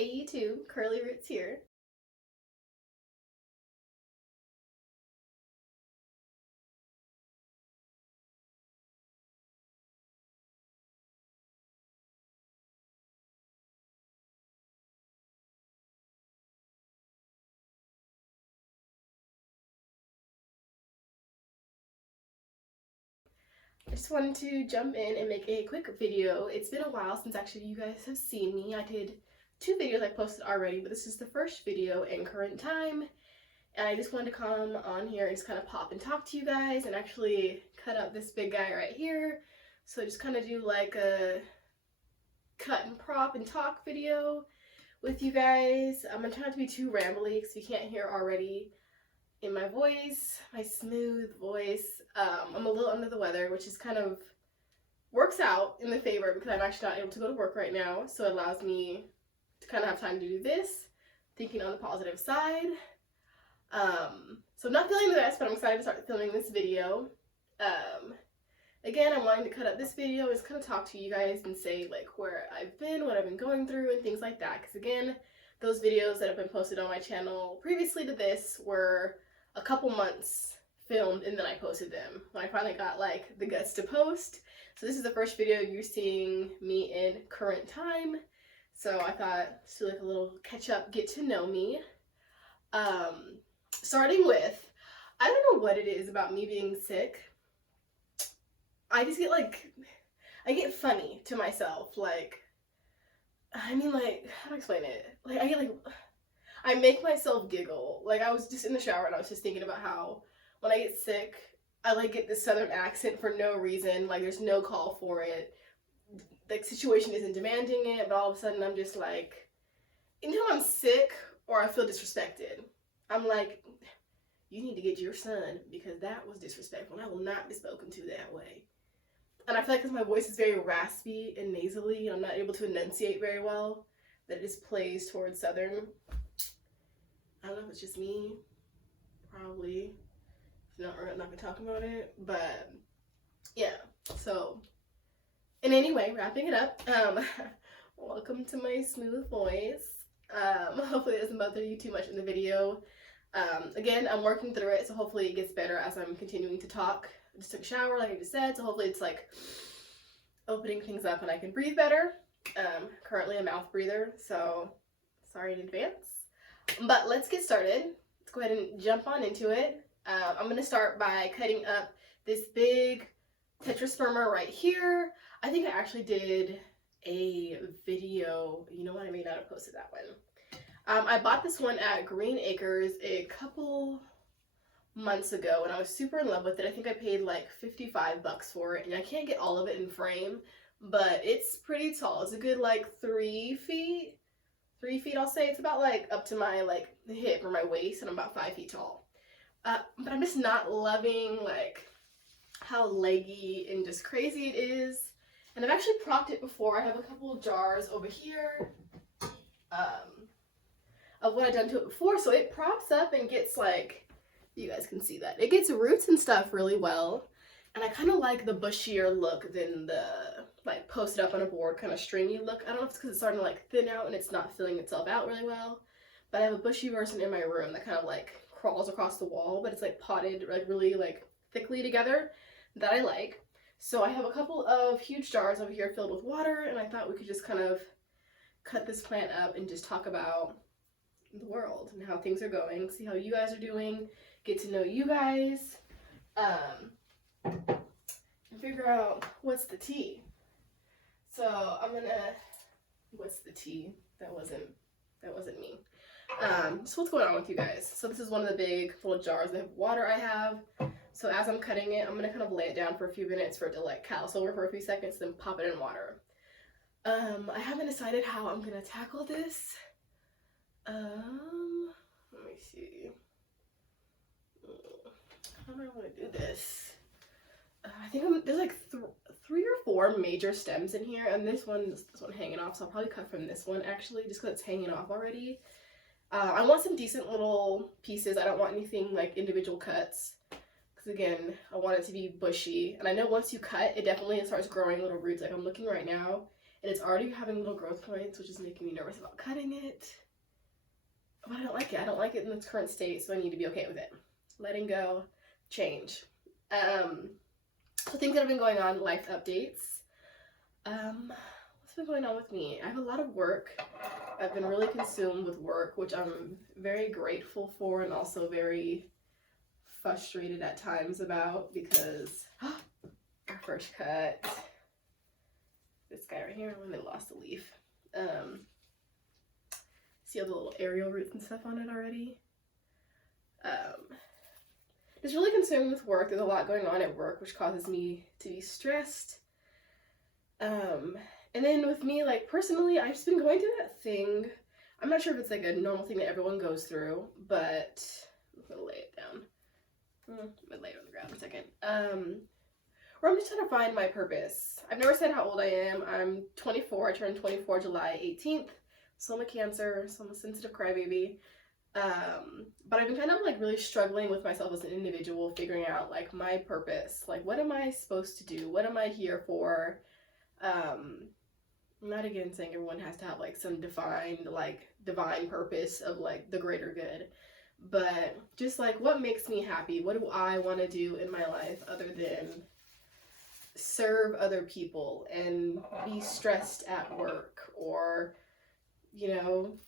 Hey YouTube, Curly Roots here. I just wanted to jump in and make a quick video. It's been a while since actually you guys have seen me. I did 2 videos I posted already, but this is the first video in current time. And I just wanted to come on here and just kind of pop and talk to you guys and actually cut out this big guy right here. So just kind of do like a cut and prop and talk video with you guys. I'm gonna try not to be too rambly because you can't hear already in my voice, my smooth voice. I'm a little under the weather, which is kind of works out in the favor because I'm actually not able to go to work right now, so it allows me to kind of have time to do this, thinking on the positive side. So I'm not feeling the best, but I'm excited to start filming this video. Again, I'm wanting to cut up this video and just kind of talk to you guys and say like where I've been, what I've been going through, and things like that, because again, those videos that have been posted on my channel previously to this were a couple months filmed and then I posted them when I finally got like the guts to post. So this is the first video you're seeing me in current time. So I thought let's do like a little catch up, get to know me. Starting with, I don't know what it is about me being sick. I just get like, I get funny to myself. Like, I mean, like, how to explain it? Like, I get like, I make myself giggle. Like, I was just in the shower and I was just thinking about how when I get sick, I like get this southern accent for no reason. Like, there's no call for it. The situation isn't demanding it, but all of a sudden I'm just like, anytime I'm sick or I feel disrespected, I'm like, you need to get your son because that was disrespectful and I will not be spoken to that way. And I feel like because my voice is very raspy and nasally and I'm not able to enunciate very well, that it just plays towards southern. I don't know if it's just me, probably. If not, we're not gonna talk about it, but yeah. So, and anyway, wrapping it up, welcome to my smooth voice. Hopefully it doesn't bother you too much in the video. Again, I'm working through it, so hopefully it gets better as I'm continuing to talk. I just took a shower, like I just said, so hopefully it's like opening things up and I can breathe better. Currently a mouth breather, so sorry in advance. But let's get started. Let's go ahead and jump on into it. I'm going to start by cutting up this big Tetrasperma right here. I think I actually did a video, you know what, I may not have posted that one. I bought this one at Green Acres a couple months ago and I was super in love with it. I think I paid like $55 for it and I can't get all of it in frame, but it's pretty tall. It's a good like 3 feet. 3 feet, I'll say. It's about like up to my like hip or my waist, and I'm about 5 feet tall. But I'm just not loving like how leggy and just crazy it is. And I've actually propped it before. I have a couple of jars over here of what I've done to it before. So it props up and gets like, you guys can see that. It gets roots and stuff really well. And I kind of like the bushier look than the like posted up on a board kind of stringy look. I don't know if it's because it's starting to like thin out and it's not filling itself out really well. But I have a bushy version in my room that kind of like crawls across the wall, but it's like potted like really like thickly together that I like. So I have a couple of huge jars over here filled with water, and I thought we could just kind of cut this plant up and just talk about the world and how things are going, see how you guys are doing, get to know you guys, and figure out what's the tea. So I'm gonna, what's the tea? That wasn't me. So what's going on with you guys? So this is one of the big little jars that have water I have. So as I'm cutting it, I'm gonna kind of lay it down for a few minutes for it to like callus over for a few seconds, then pop it in water. I haven't decided how I'm gonna tackle this. Let me see. How do I want to do this? I think there's like 3 or 4 major stems in here, and this one hanging off, so I'll probably cut from this one actually, just because it's hanging off already. I want some decent little pieces. I don't want anything like individual cuts, because again, I want it to be bushy. And I know once you cut, it definitely starts growing little roots like I'm looking right now, and it's already having little growth points, which is making me nervous about cutting it. But I don't like it. I don't like it in its current state, so I need to be okay with it. Letting go, change. So things that have been going on, life updates. What's been going on with me? I have a lot of work. I've been really consumed with work, which I'm very grateful for and also very frustrated at times about, because our first cut, this guy right here, when they lost a leaf. See all the little aerial roots and stuff on it already? Just really consumed with work. There's a lot going on at work, which causes me to be stressed. And then with me, like, personally, I've just been going through that thing. I'm not sure if it's like a normal thing that everyone goes through, but I'm gonna lay it down. I'm gonna lay it on the ground for a second. Where I'm just trying to find my purpose. I've never said how old I am. I'm 24. I turned 24 July 18th. So I'm a Cancer, so I'm a sensitive crybaby. But I've been kind of like really struggling with myself as an individual, figuring out like my purpose. Like, what am I supposed to do? What am I here for? I'm not again saying everyone has to have like some defined like divine purpose of like the greater good, but just like what makes me happy? What do I want to do in my life other than serve other people and be stressed at work? Or, you know,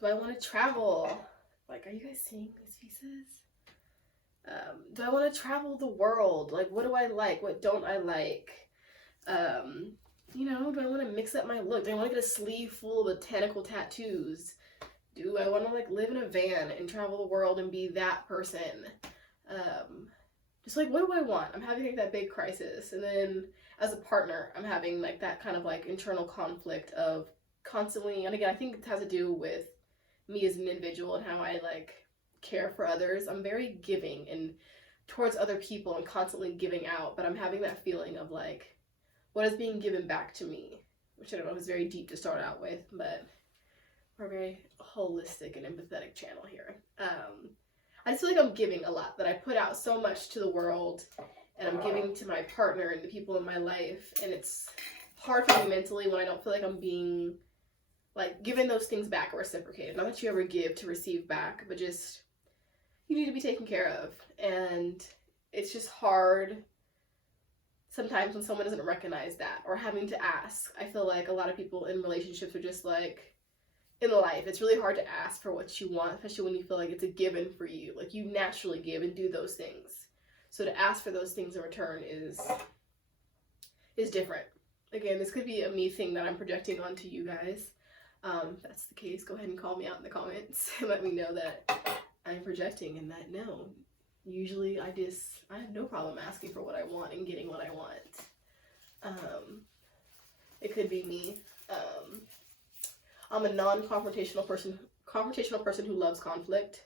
do I want to travel? Like, are you guys seeing these pieces? Do I want to travel the world? Like, what do I like? What don't I like? You know, do I want to mix up my look? Do I want to get a sleeve full of botanical tattoos? Do I want to like live in a van and travel the world and be that person? Just like, what do I want? I'm having like that big crisis. And then as a partner, I'm having like that kind of like internal conflict of constantly, and again, I think it has to do with me as an individual and how I like care for others. I'm very giving and towards other people and constantly giving out, but I'm having that feeling of like, what is being given back to me? Which I don't know, is very deep to start out with, but we're a very holistic and empathetic channel here. I just feel like I'm giving a lot, that I put out so much to the world, and I'm giving to my partner and the people in my life, and it's hard for me mentally when I don't feel like I'm being like given those things back or reciprocated. Not that you ever give to receive back, but just you need to be taken care of. And it's just hard sometimes when someone doesn't recognize that, or having to ask. I feel like a lot of people in relationships are just like, in life, it's really hard to ask for what you want, especially when you feel like it's a given for you. Like, you naturally give and do those things. So to ask for those things in return is different. Again, this could be a me thing that I'm projecting onto you guys. If that's the case, go ahead and call me out in the comments and let me know that I'm projecting and that no. Usually I have no problem asking for what I want and getting what I want. It could be me. I'm a non-confrontational person who loves conflict.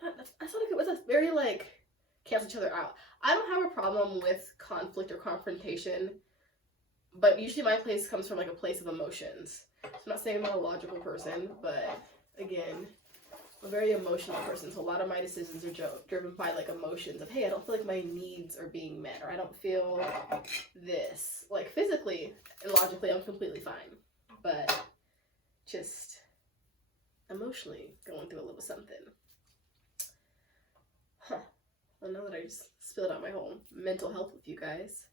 I feel like it was a very like cancel each other out. I don't have a problem with conflict or confrontation, but usually my place comes from like a place of emotions. So I'm not saying I'm not a logical person, but again, I'm a very emotional person, so a lot of my decisions are driven by like emotions of, hey, I don't feel like my needs are being met, or I don't feel this. Like, physically and logically, I'm completely fine, but just emotionally going through a little something. Well, now that I just spilled out my whole mental health with you guys.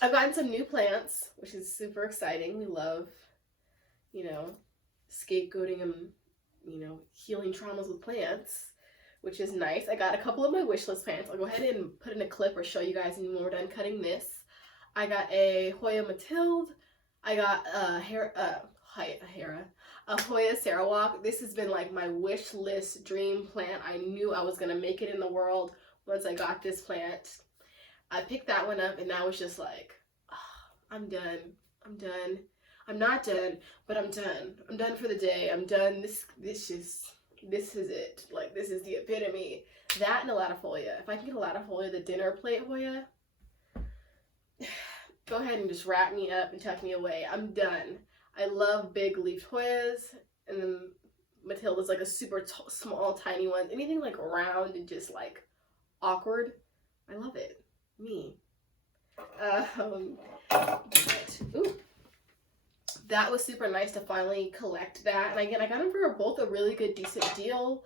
I've gotten some new plants, which is super exciting. We love, you know, scapegoating and, you know, healing traumas with plants, which is nice. I got a couple of my wish list plants. I'll go ahead and put in a clip or show you guys when we're done cutting this. I got a Hoya Matilde. I got a Hoya Sarawak. This has been like my wish list dream plant. I knew I was gonna make it in the world once I got this plant. I picked that one up and now it's just like, oh, I'm done. I'm not done, but I'm done. I'm done for the day. I'm done. This is it. Like, this is the epitome. That and a latifolia. If I can get a latifolia, the dinner plate Hoya, go ahead and just wrap me up and tuck me away. I'm done. I love big leafed Hoyas, and then Matilda's like a super small, tiny one. Anything like round and just like awkward, I love it. Me. But Ooh. That was super nice to finally collect that. And again, I got them for both a really good, decent deal.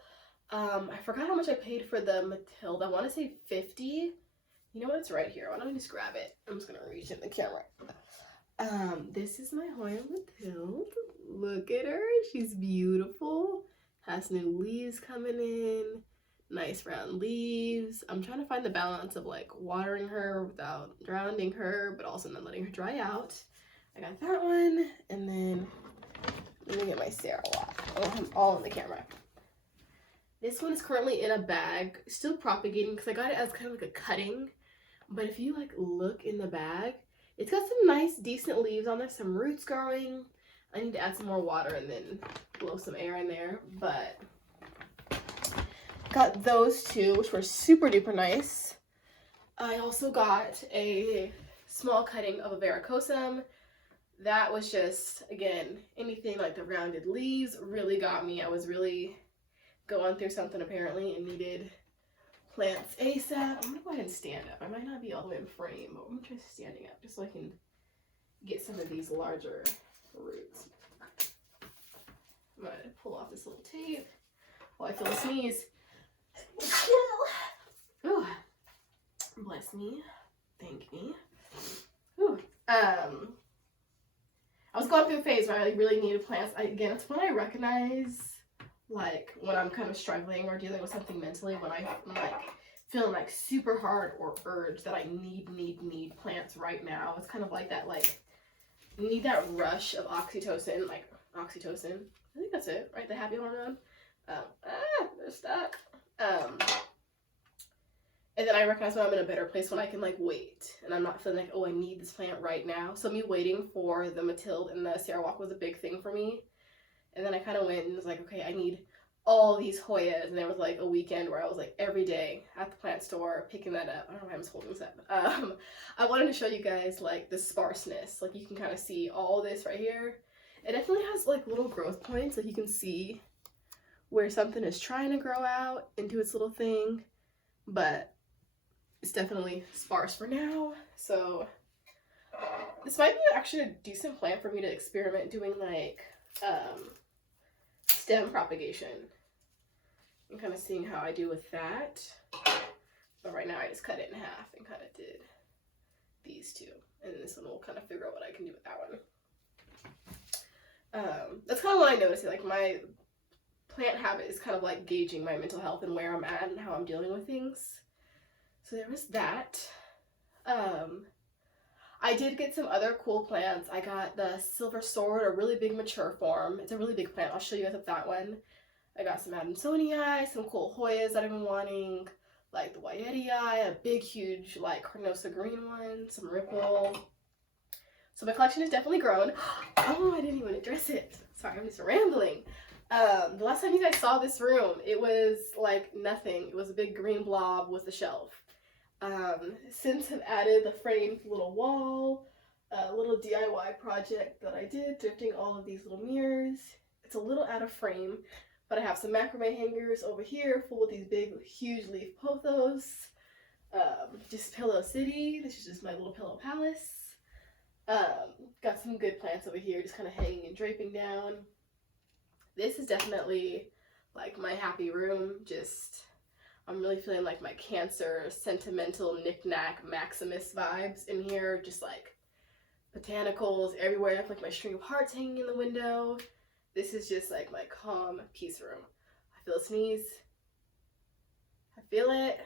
I forgot how much I paid for the Matilda. I want to say 50. You know what? It's right here. Why don't I just grab it? I'm just going to reach in the camera. This is my Hoya Matilda. Look at her. She's beautiful. Has new leaves coming in. Nice round leaves. I'm trying to find the balance of like watering her without drowning her, but also not letting her dry out. I got that one, and then let me get my Sarawak. Oh, I'm all in the camera. This one is currently in a bag, still propagating because I got it as kind of like a cutting. But if you like look in the bag, it's got some nice, decent leaves on there, some roots growing. I need to add some more water and then blow some air in there. But got those two, which were super duper nice. I also got a small cutting of a varicosum. That was just, again, anything like the rounded leaves really got me. I was really going through something apparently and needed plants ASAP. I'm gonna go ahead and stand up. I might not be all the way in frame, but I'm gonna try standing up just so I can get some of these larger roots. I'm gonna pull off this little tape while I feel a sneeze. Ooh. Bless me. Thank me. Ooh. I was going through a phase where I like, really needed plants. Again, it's when I recognize like when I'm kind of struggling or dealing with something mentally, when I'm like feeling like super hard or urge that I need plants right now. It's kind of like that, like need that rush of oxytocin, like oxytocin. I think that's it, right? The happy hormone. They're stuck. And then I recognize when I'm in a better place when I can like wait and I'm not feeling like, oh, I need this plant right now. So me waiting for the Matilda and the Sarawak was a big thing for me. And then I kind of went and was like, okay, I need all these Hoyas. And there was like a weekend where I was like every day at the plant store picking that up. I don't know why I'm just holding this up. I wanted to show you guys like the sparseness. Like you can kind of see all this right here. It definitely has like little growth points. Like you can see where something is trying to grow out into its little thing. But it's definitely sparse for now. So this might be actually a decent plan for me to experiment doing like stem propagation and kind of seeing how I do with that. But right now I just cut it in half and kind of did these two. And this one will kind of figure out what I can do with that one. That's kind of what I noticed. Like my plant habit is kind of like gauging my mental health and where I'm at and how I'm dealing with things. So there was that. I did get some other cool plants. I got the silver sword, a really big mature form. It's a really big plant. I'll show you guys that one. I got some Adansonii, some cool Hoyas that I've been wanting, like the Wyetii, a big, huge, like Carnosa green one, some Ripple. So my collection has definitely grown. Oh, I didn't even address it. Sorry, I'm just rambling. The last time you guys saw this room, it was like nothing. It was a big green blob with a shelf. Since have added the framed little wall, a little DIY project that I did, thrifting all of these little mirrors. It's a little out of frame, but I have some macrame hangers over here full of these big, huge leaf pothos. Just Pillow City. This is just my little pillow palace. Got some good plants over here, just kind of hanging and draping down. This is definitely like my happy room. Just I'm really feeling like my Cancer sentimental knick-knack Maximus vibes in here. Just like botanicals everywhere. I have like my string of hearts hanging in the window. This is just like my calm peace room. I feel a sneeze. I feel it.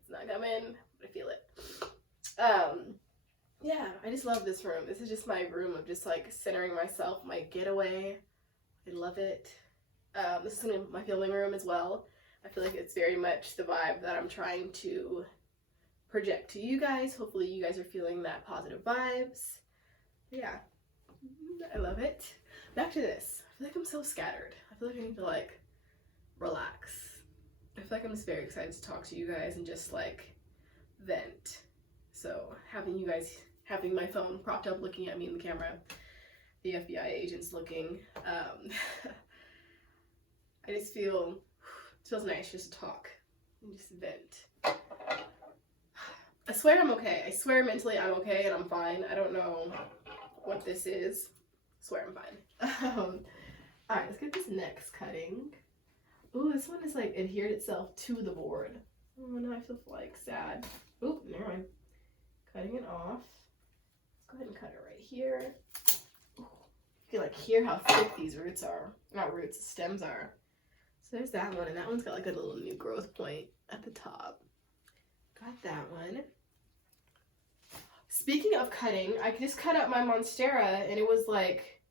It's not coming, but I feel it. Yeah, I just love this room. This is just my room of just like centering myself, my getaway. I love it. This is my filming room as well. I feel like it's very much the vibe that I'm trying to project to you guys. Hopefully you guys are feeling that positive vibes. Yeah, I love it. Back to this. I feel like I'm so scattered. I feel like I need to like relax. I feel like I'm just very excited to talk to you guys and just like vent. So having my phone propped up looking at me in the camera, the FBI agents looking, I just feel, it feels nice just to talk and just vent. swear I'm okay. I swear mentally I'm okay and I'm fine. I don't know what this is. I swear I'm fine. Alright, let's get this next cutting. Ooh, this one is like adhered itself to the board. Oh, now I feel like sad. Oop, never mind. Cutting it off. Let's go ahead and cut it right here. Ooh, you can like hear how thick these roots are. Not roots, stems are. So there's that one, and that one's got like a little new growth point at the top. Got that one. Speaking of cutting, I just cut up my Monstera, and it was like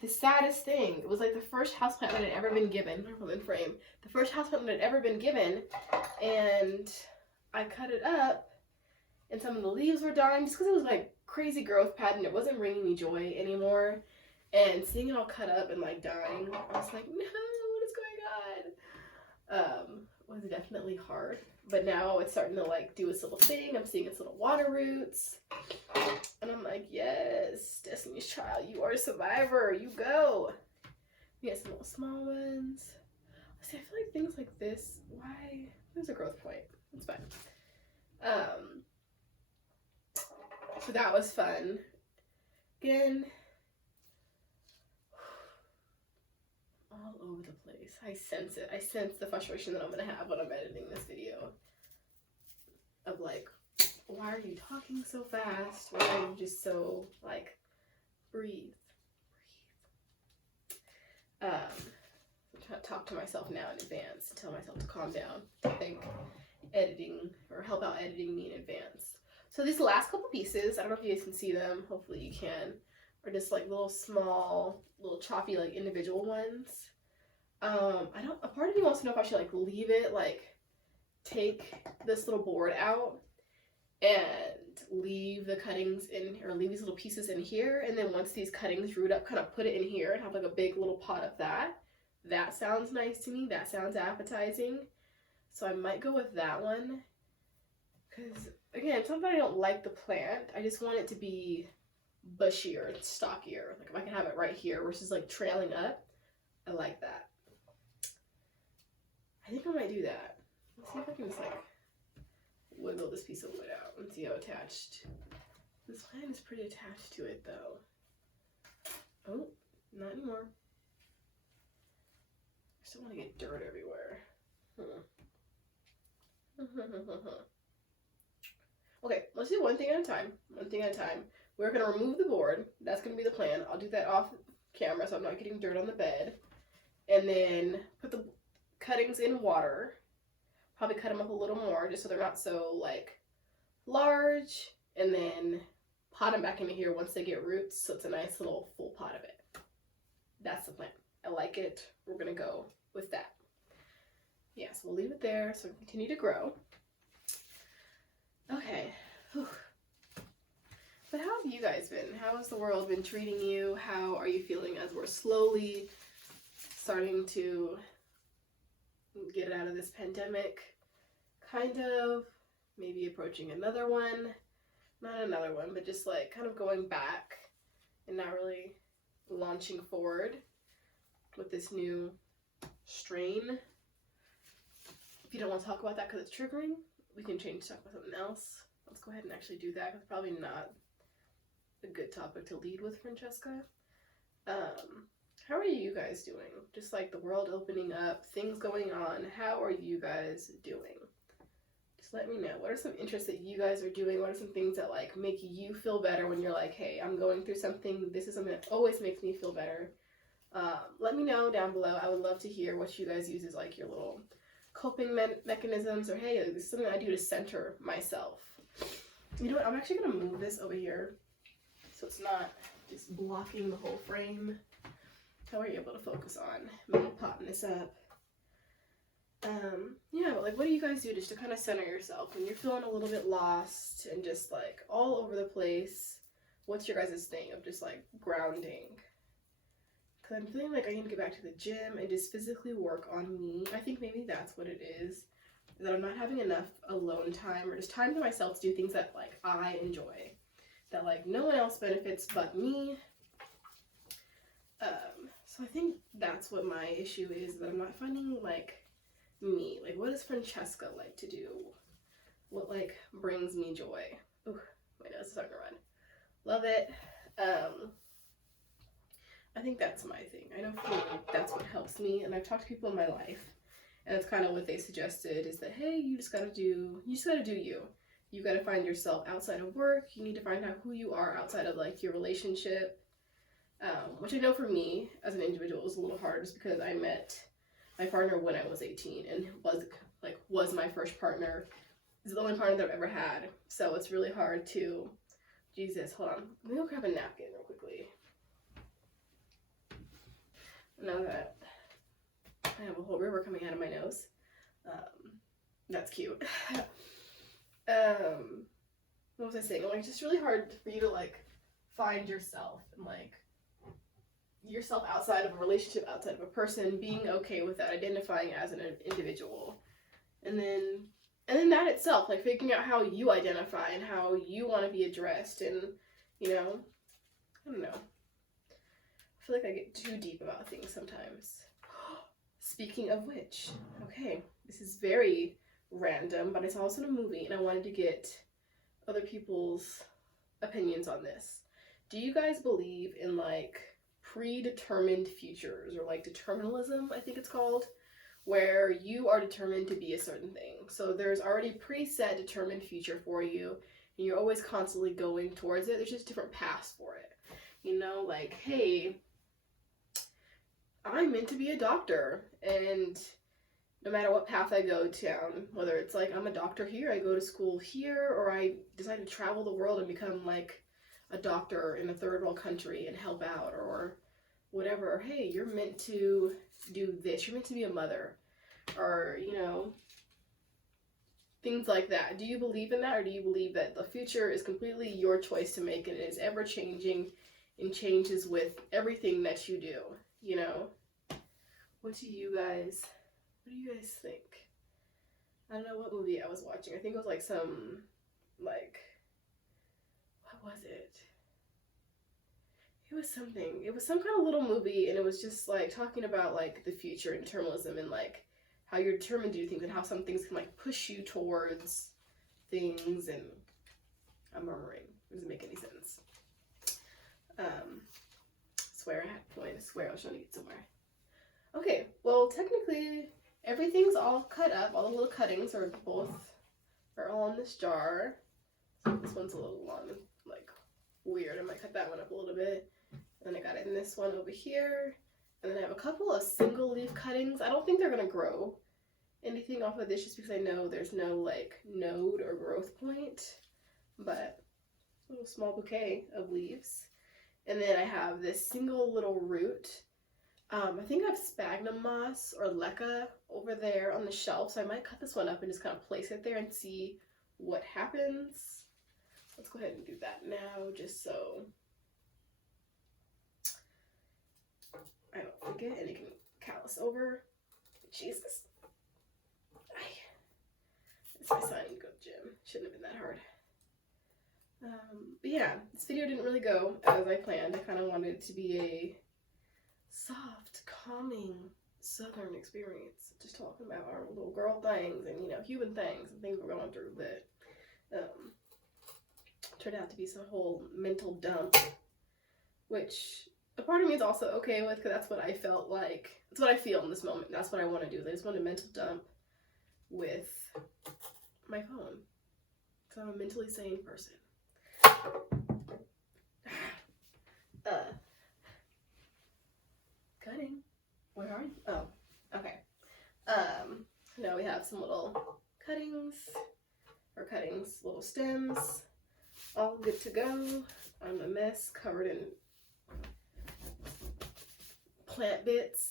the saddest thing. It was like the first houseplant that had ever been given. In frame. The first houseplant that had ever been given, and I cut it up, and some of the leaves were dying just because it was like crazy growth pattern. It wasn't bringing me joy anymore, and seeing it all cut up and like dying, I was like, no, what is going on? Was definitely hard, but now it's starting to like do its little thing. I'm seeing its little water roots, and I'm like, yes, Destiny's Child, you are a survivor. You go. We got some little small ones. See, I feel like things like this. Why? There's a growth point. It's fine. So that was fun. Again, all over the place. I sense it. I sense the frustration that I'm gonna have when I'm editing this video. Of like, why are you talking so fast? Why are you just so like, breathe. I'm trying to talk to myself now in advance to tell myself to calm down. I think editing or help out editing me in advance. So these last couple pieces, I don't know if you guys can see them. Hopefully you can. Are just like little small, little choppy like individual ones. A part of me wants to know if I should like leave it, like take this little board out and leave the cuttings in, or leave these little pieces in here, and then once these cuttings root up, kind of put it in here and have like a big little pot of that. That sounds nice to me. That sounds appetizing. So I might go with that one. Because again, it's not that I don't like the plant. I just want it to be bushier, stockier. Like if I can have it right here versus like trailing up, I like that. I think I might do that. Let's see if I can just like wiggle this piece of wood out and see how attached. This plant is pretty attached to it though. Oh, not anymore. I still want to get dirt everywhere. Okay, let's do one thing at a time. One thing at a time. We're going to remove the board. That's going to be the plan. I'll do that off camera so I'm not getting dirt on the bed. And then put the cuttings in water. Probably cut them up a little more just so they're not so like large. And then pot them back into here once they get roots so it's a nice little full pot of it. That's the plan. I like it. We're going to go with that. Yeah, so we'll leave it there so we continue to grow. Okay. Whew. But how have you guys been? How has the world been treating you? How are you feeling as we're slowly starting to get out of this pandemic? Kind of. Maybe approaching another one. Not another one, but just like kind of going back and not really launching forward with this new strain. If you don't want to talk about that because it's triggering, we can change to talk about something else. Let's go ahead and actually do that. It's probably not a good topic to lead with, Franchesca. How are you guys doing? Just like the world opening up, things going on. How are you guys doing? Just let me know. What are some interests that you guys are doing? What are some things that like make you feel better when you're like, hey, I'm going through something. This is something that always makes me feel better. Let me know down below. I would love to hear what you guys use as like your little coping mechanisms, or hey, this is something I do to center myself. You know what? I'm actually gonna move this over here so it's not just blocking the whole frame. How are you able to focus on maybe popping this up? Yeah, but like, what do you guys do just to kind of center yourself when you're feeling a little bit lost and just like all over the place? What's your guys' thing of just like grounding? Because I'm feeling like I need to get back to the gym and just physically work on me. I think maybe that's what it is. That I'm not having enough alone time or just time to myself to do things that like I enjoy. That like no one else benefits but me. So I think that's what my issue is, that I'm not finding like me. Like, what does Franchesca like to do? what like brings me joy. Ooh, my nose is starting to run. Love it. I think that's my thing. I know for me, that's what helps me, and I've talked to people in my life, and that's kind of what they suggested, is that, hey, you just gotta do you. You gotta find yourself outside of work. You need to find out who you are outside of like your relationship, which I know for me as an individual was a little hard, just because I met my partner when I was 18 and was my first partner. This is the only partner that I've ever had, so it's really hard to, Jesus, hold on, let me go grab a napkin real quickly. Now that I have a whole river coming out of my nose, that's cute. What was I saying? Like, it's just really hard for you to like find yourself and like yourself outside of a relationship, outside of a person, being okay with that, identifying as an individual, and then that itself, like figuring out how you identify and how you want to be addressed, and you know, I don't know. I feel like I get too deep about things sometimes. Speaking of which, okay, this is very random, but I saw this in a movie and I wanted to get other people's opinions on this. Do you guys believe in like predetermined futures, or like determinalism, I think it's called, where you are determined to be a certain thing? So there's already preset determined future for you, and you're always constantly going towards it. There's just different paths for it. You know, like, hey, I'm meant to be a doctor, and no matter what path I go down, whether it's like I'm a doctor here, I go to school here, or I decide to travel the world and become like a doctor in a third world country and help out, or whatever. Hey, you're meant to do this, you're meant to be a mother, or, you know, things like that. Do you believe in that, or do you believe that the future is completely your choice to make, and it is ever changing and changes with everything that you do? You know, what do you guys think? I don't know what movie I was watching. I think it was like some, like, what was it? It was something. It was some kind of little movie, and it was just like talking about like the future and determinism, and like how you're determined to do things, and how some things can like push you towards things. And I'm murmuring. It doesn't make any sense. Swear I had a point. I swear I was trying to get somewhere. Okay, well, technically everything's all cut up. All the little cuttings are all in this jar. So this one's a little long, like weird. I might cut that one up a little bit. And then I got it in this one over here. And then I have a couple of single leaf cuttings. I don't think they're gonna grow anything off of this, just because I know there's no like node or growth point. But a little small bouquet of leaves. And then I have this single little root. I think I have sphagnum moss or leca over there on the shelf, so I might cut this one up and just kind of place it there and see what happens. Let's go ahead and do that now, just so I don't forget and it can callus over. Jesus. It's my son, you go to the gym. Shouldn't have been that hard. But yeah, this video didn't really go as I planned. I kind of wanted it to be a soft, calming southern experience, just talking about our little girl things and, you know, human things and things we're going through, that turned out to be some whole mental dump, which a part of me is also okay with, because that's what I felt like, that's what I feel in this moment. That's what I want to do. I just want a mental dump with my phone, because I'm a mentally sane person. Cutting. Where are you? Oh, okay. Now we have some little little stems, all good to go. I'm a mess, covered in plant bits.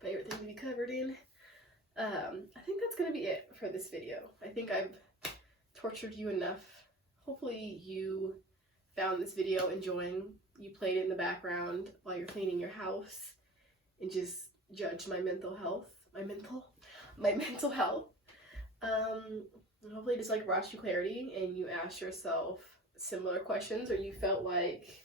Favorite thing to be covered in. I think that's gonna be it for this video. I think I've tortured you enough. Hopefully you found this video enjoying. You played it in the background while you're cleaning your house and just judged my mental health. And hopefully just like brought you clarity, and you asked yourself similar questions, or you felt like,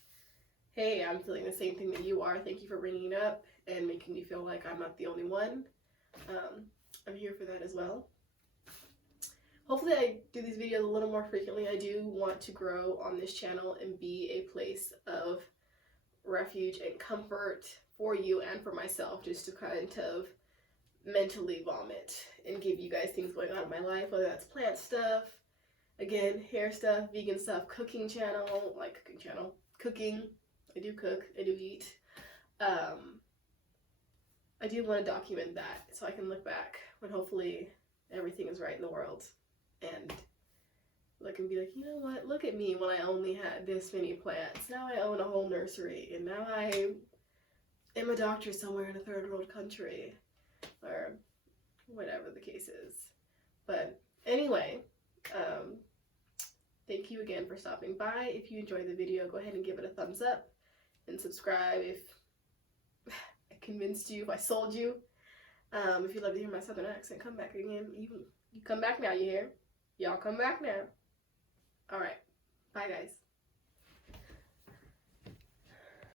hey, I'm feeling the same thing that you are. Thank you for bringing it up and making me feel like I'm not the only one. I'm here for that as well. hopefully I do these videos a little more frequently. I do want to grow on this channel and be a place of refuge and comfort for you and for myself, just to kind of mentally vomit and give you guys things going on in my life, whether that's plant stuff, again, hair stuff, vegan stuff, cooking channel, cooking. I do cook, I do eat. I do want to document that so I can look back when hopefully everything is right in the world and look and be like, you know what, look at me when I only had this many plants. Now I own a whole nursery, and now I am a doctor somewhere in a third world country, or whatever the case is. But anyway, thank you again for stopping by. If you enjoyed the video, go ahead and give it a thumbs up and subscribe if I convinced you, if I sold you. If you'd love to hear my southern accent, come back again. You come back now, you hear? Y'all come back now. All right.